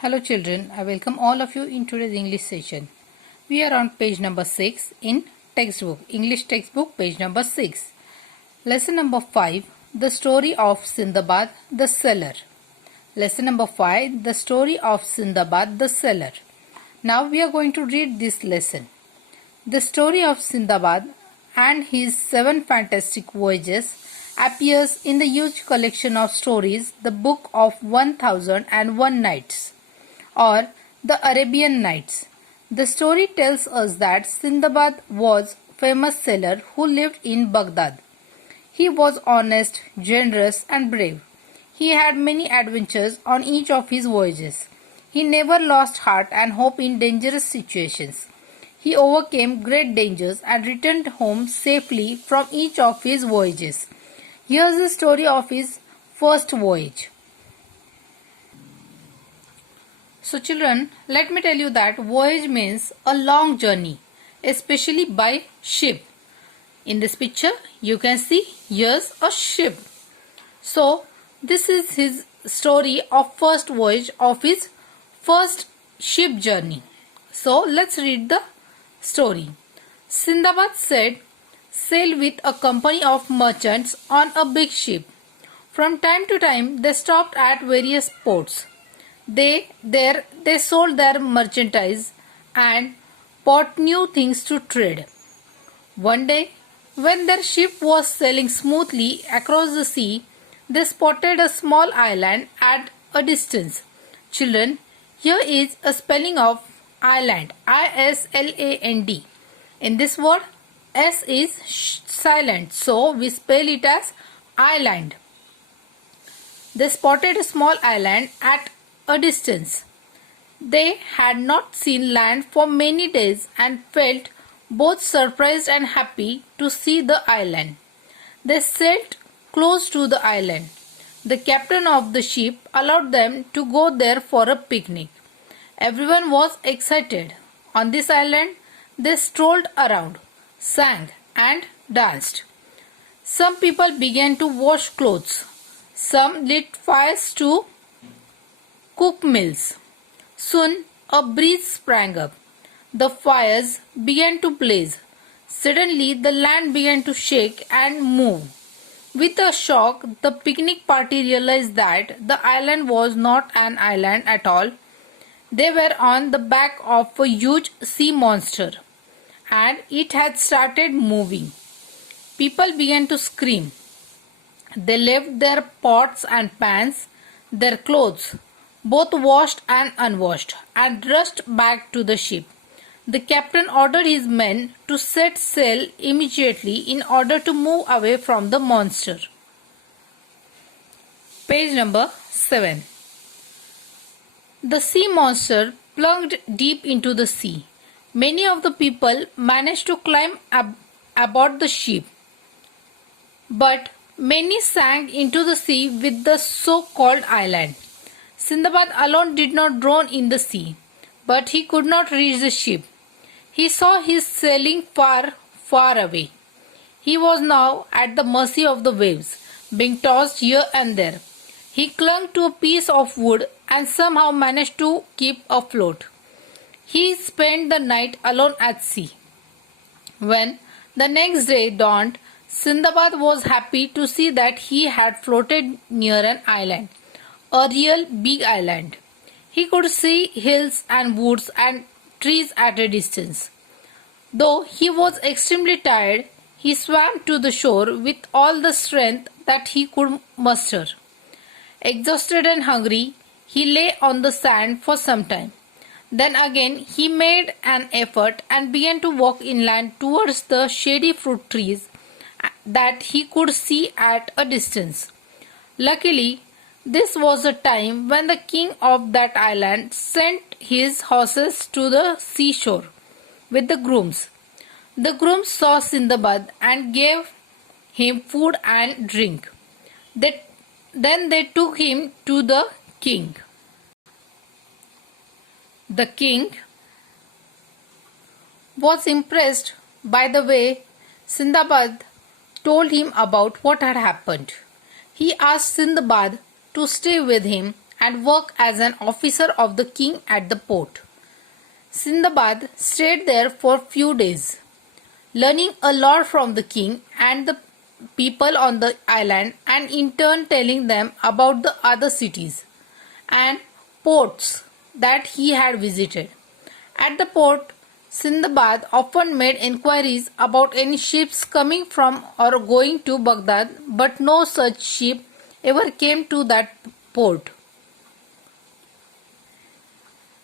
Hello children, I welcome all of you in today's English session. We are on page number 6 in textbook, English textbook page number 6. Lesson number 5, The Story of Sindbad the Sailor. Lesson number 5, The Story of Sindbad the Sailor. Now we are going to read this lesson. The story of Sindbad and his 7 fantastic voyages appears in the huge collection of stories, the Book of 1001 Nights, or the Arabian Nights. The story tells us that Sindbad was a famous sailor who lived in Baghdad. He was honest, generous and brave. He had many adventures on each of his voyages. He never lost heart and hope in dangerous situations. He overcame great dangers and returned home safely from each of his voyages. Here's the story of his first voyage. So children, let me tell you that voyage means a long journey, especially by ship. In this picture, you can see here's a ship. So this is his story of first voyage of his first ship journey. So let's read the story. Sindbad sailed with a company of merchants on a big ship. From time to time, they stopped at various ports. They sold their merchandise and bought new things to trade. One day, when their ship was sailing smoothly across the sea, they spotted a small island at a distance. Children, here is a spelling of island, I-S-L-A-N-D. In this word, S is silent, so we spell it as island. They spotted a small island at a distance. They had not seen land for many days and felt both surprised and happy to see the island. They sailed close to the island. The captain of the ship allowed them to go there for a picnic. Everyone was excited. On this island, they strolled around, sang and danced. Some people began to wash clothes. Some lit fires to cook meals. Soon a breeze sprang up. The fires began to blaze. Suddenly the land began to shake and move. With a shock, the picnic party realized that the island was not an island at all. They were on the back of a huge sea monster, and it had started moving. People began to scream. They left their pots and pans, their clothes, both washed and unwashed, and rushed back to the ship. The captain ordered his men to set sail immediately in order to move away from the monster. Page number 7. The sea monster plunged deep into the sea. Many of the people managed to climb aboard the ship, but many sank into the sea with the so-called island. Sindbad alone did not drown in the sea, but he could not reach the ship. He saw his sailing far, far away. He was now at the mercy of the waves, being tossed here and there. He clung to a piece of wood and somehow managed to keep afloat. He spent the night alone at sea. When the next day dawned, Sindbad was happy to see that he had floated near an island, a real big island. He could see hills and woods and trees at a distance. Though he was extremely tired, he swam to the shore with all the strength that he could muster. Exhausted and hungry, he lay on the sand for some time. Then again he made an effort and began to walk inland towards the shady fruit trees that he could see at a distance. Luckily, this was a time when the king of that island sent his horses to the seashore with the grooms. The grooms saw Sindbad and gave him food and drink. Then they took him to the king. The king was impressed by the way Sindbad told him about what had happened. He asked Sindbad to stay with him and work as an officer of the king at the port. Sindbad stayed there for few days, learning a lot from the king and the people on the island, and in turn telling them about the other cities and ports that he had visited. At the port, Sindbad often made inquiries about any ships coming from or going to Baghdad, but no such ship ever came to that port.